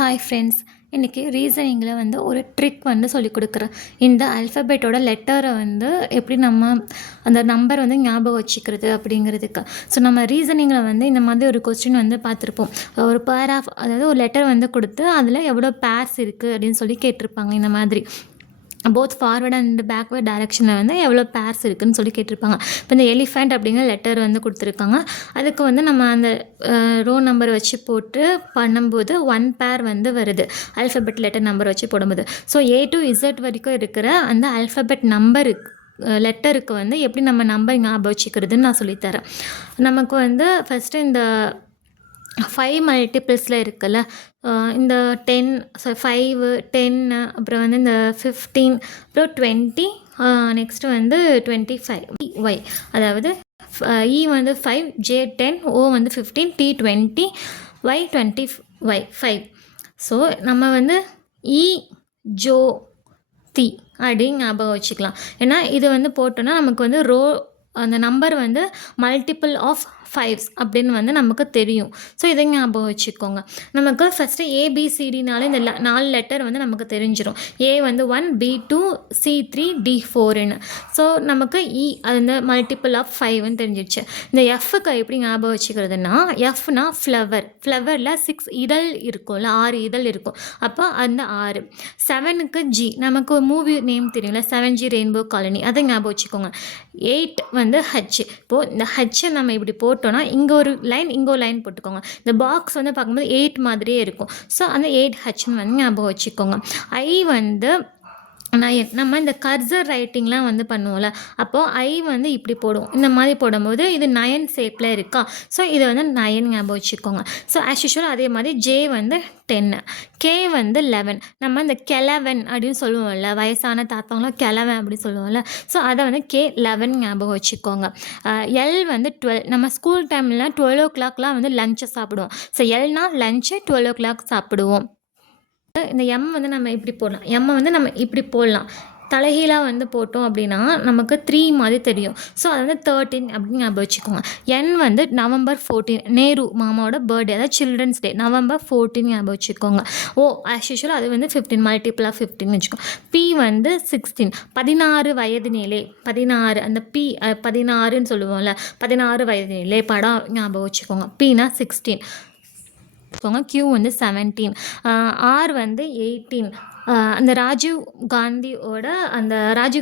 Hi friends, இன்றைக்கி ரீசனிங்கில் வந்து ஒரு ட்ரிக் வந்து சொல்லிக் கொடுக்குறேன். இந்த ஆல்ஃபபெட்டோட லெட்டரை வந்து எப்படி நம்ம அந்த நம்பர் வந்து ஞாபகம் வச்சுக்கிறது அப்படிங்கிறதுக்கு. ஸோ நம்ம ரீசனிங்கில் வந்து இந்த மாதிரி ஒரு கொஸ்டின் வந்து பார்த்துருப்போம். ஒரு பேர் ஆஃப், அதாவது ஒரு லெட்டர் வந்து கொடுத்து அதில் எவ்வளோ பேர்ஸ் இருக்குது அப்படின்னு சொல்லி கேட்டிருப்பாங்க. இந்த மாதிரி போத் ஃபார்வர்ட் அண்ட் பேக்வர்ட் டைரெக்ஷனில் வந்து எவ்வளோ பேர்ஸ் இருக்குதுன்னு சொல்லி கேட்டிருப்பாங்க. இப்போ இந்த எலிஃபெண்ட் அப்படிங்கிற லெட்டர் வந்து கொடுத்துருக்காங்க. அதுக்கு வந்து நம்ம அந்த ரோ நம்பர் வச்சு போட்டு பண்ணும்போது 1 பேர் வந்து வருது, ஆல்ஃபபெட் லெட்டர் நம்பர் வச்சு போடும்போது. ஸோ A to Z வரைக்கும் இருக்கிற அந்த ஆல்ஃபபெட் நம்பருக்கு லெட்டருக்கு வந்து எப்படி நம்ம நம்பர் ஞாபகம் வச்சுக்கிறதுன்னு நான் சொல்லித்தரேன். நமக்கு வந்து ஃபஸ்ட்டு இந்த 5 மல்டிபிள்ஸில் இருக்குல்ல, இந்த 10, 5, 10, அப்புறம் வந்து இந்த 15, அப்புறம் 20, நெக்ஸ்ட்டு வந்து 25 Y, அதாவது E வந்து 5, J 10, O வந்து 15, T 20, Y 20, Y 5. ஸோ நம்ம வந்து E ஜோ தி அப்படின்னு ஞாபகம் வச்சுக்கலாம். ஏன்னா இது வந்து போட்டோன்னா நமக்கு வந்து அந்த நம்பர் வந்து மல்டிபிள் ஆஃப் 5s அப்படின்னு வந்து நமக்கு தெரியும். ஸோ இதை ஞாபகம் வச்சுக்கோங்க. நமக்கு ஃபஸ்ட்டு ABCDனால இந்த 4 லெட்டர் வந்து நமக்கு தெரிஞ்சிடும். A வந்து 1, B 2, C 3, D 4ன்னு. ஸோ நமக்கு அந்த மல்டிபிள் ஆஃப் 5ன்னு தெரிஞ்சிடுச்சு. இந்த Fக்கு எப்படி ஞாபகம் வச்சுக்கிறதுனா, Fனா ஃப்ளவரில் 6 இதழ் இருக்கும்ல, 6 இதழ் இருக்கும். அப்போ அந்த 6. 7க்கு G, நமக்கு ஒரு மூவி நேம் தெரியும்ல, 7G ரெயின்போ காலனி, அதை ஞாபகம் வச்சுக்கோங்க. 8 வந்து H. இப்போது இந்த Hஐ நம்ம இப்படி போட்டோன்னா இங்கே ஒரு லைன், இங்கே ஒரு லைன் போட்டுக்கோங்க. இந்த பாக்ஸ் வந்து பார்க்கும்போது 8 மாதிரியே இருக்கும். ஸோ அந்த 8Hன்னு வந்து ஞாபகம் வச்சுக்கோங்க. I வந்து 9. நம்ம இந்த கர்சர் ரைட்டிங்லாம் வந்து பண்ணுவோம்ல, அப்போது I வந்து இப்படி போடுவோம். இந்த மாதிரி போடும்போது இது 9 ஷேப்பில் இருக்கா. ஸோ இதை வந்து 9 ஞாபகம் வச்சுக்கோங்க. ஸோ ஆஸ் யூஷுவல் அதே மாதிரி J வந்து 10, K வந்து 11. நம்ம இந்த கிழவன் அப்படின்னு சொல்லுவோம்ல, வயசான தாத்தாங்களாம் கிழவன் அப்படின்னு சொல்லுவோம்ல. ஸோ அதை வந்து K11 ஞாபகம் வச்சுக்கோங்க. L வந்து 12. நம்ம ஸ்கூல் டைமில் 12 o'clockலாம் வந்து லஞ்சை சாப்பிடுவோம். ஸோ Lனா லஞ்சு, 12 o'clock சாப்பிடுவோம். இந்த M வந்து நம்ம இப்படி போடலாம். M வந்து நம்ம இப்படி போடலாம். தலைகீழாக வந்து போட்டோம் அப்படின்னா நமக்கு 3 மாதிரி தெரியும். ஸோ அது வந்து 13 அப்படின்னு ஞாபகம் வச்சுக்கோங்க. N வந்து November 14, நேரு மாமாவோட பர்த்டே, அதாவது சில்ட்ரன்ஸ் டே, November 14 ஞாபகம் வச்சுக்கோங்க. ஆஸ் யூஷுவல் அது வந்து 15, மல்டிபிள் ஆஃப் 15 வச்சுக்கோங்க. P வந்து 16, 16 வயது நிலை, 16, அந்த P 16ன்னு சொல்லுவோம்ல, 16 வயது நிலை படம் ஞாபகம் வச்சுக்கோங்க. Pனா 16. Q வந்து 17, R வந்து 18. அந்த ராஜீவ்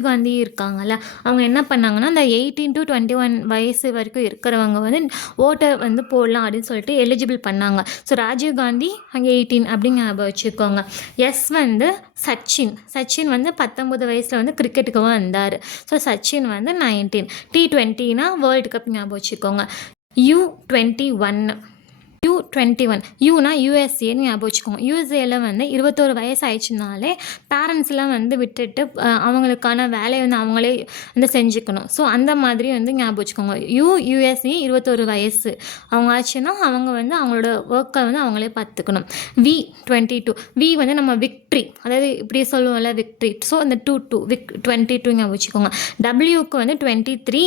காந்தி இருக்காங்கல்ல, அவங்க என்ன பண்ணாங்கன்னா, அந்த 18 to 21 வயசு வரைக்கும் இருக்கிறவங்க வந்து ஓட்டை வந்து போடலாம் அப்படின்னு சொல்லிட்டு எலிஜிபிள் பண்ணாங்க. ஸோ ராஜீவ் காந்தி அங்கே 18 அப்படின்னு ஞாபகம் வச்சுக்கோங்க. S வந்து சச்சின் வந்து 19 வயசில் வந்து கிரிக்கெட்டுக்கு வந்தார். ஸோ சச்சின் வந்து 19. T20னா வேர்ல்டு கப் ஞாபகம் வச்சுக்கோங்க. U21, U21, யூனா யூஎஸ்ஏன்னு ஞாபகம் வச்சுக்கோங்க. யூஎஸ்ஏல வந்து 21 வயசு ஆயிடுச்சுனாலே பேரண்ட்ஸ்லாம் வந்து விட்டுட்டு அவங்களுக்கான வேலையை வந்து அவங்களே வந்து செஞ்சுக்கணும். ஸோ அந்த மாதிரி வந்து ஞாபகம் வச்சுக்கோங்க. யூஎஸ்ஏ 21 வயசு அவங்க ஆச்சுன்னா அவங்க வந்து அவங்களோட ஒர்க்கை வந்து அவங்களே பார்த்துக்கணும். V22, V வந்து நம்ம விக்ட்ரி, அதாவது இப்படி சொல்லுவோம்ல விக்ட்ரி. ஸோ அந்த 22 ஞாபகம் வச்சுக்கோங்க. Wக்கு வந்து 23.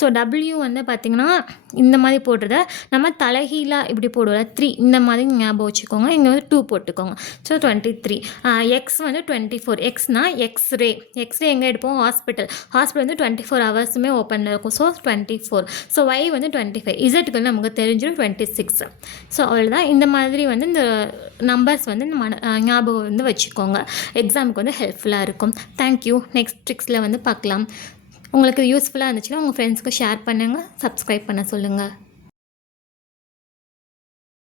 ஸோ W வந்து பார்த்திங்கன்னா இந்த மாதிரி போடுறத நம்ம தலைகீழாக இப்படி போடுவோம் 3, இந்த மாதிரி ஞாபகம் வச்சுக்கோங்க. இங்கே வந்து 2 போட்டுக்கோங்க. ஸோ 23. X வந்து 24. எக்ஸ்னா எக்ஸ்ரே எங்கே எடுப்போம்? ஹாஸ்பிட்டல் வந்து 24 ஹவர்ஸுமே ஓப்பனில் இருக்கும். ஸோ 24. ஸோ Y வந்து 25. இசட்டுக்கு வந்து நமக்கு தெரிஞ்சிடும் 26. ஸோ அவ்வளோதான். இந்த மாதிரி வந்து இந்த நம்பர்ஸ் வந்து நம்ம ஞாபகம் வந்து வச்சுக்கோங்க. எக்ஸாமுக்கு வந்து ஹெல்ப்ஃபுல்லாக இருக்கும். தேங்க்யூ. நெக்ஸ்ட் ட்ரிக்ஸில் வந்து பார்க்கலாம். உங்களுக்கு யூஸ்ஃபுல்லாக இருந்துச்சுன்னா உங்கள் ஃப்ரெண்ட்ஸ்க்கு ஷேர் பண்ணுங்கள், சப்ஸ்கிரைப் பண்ண சொல்லுங்கள்.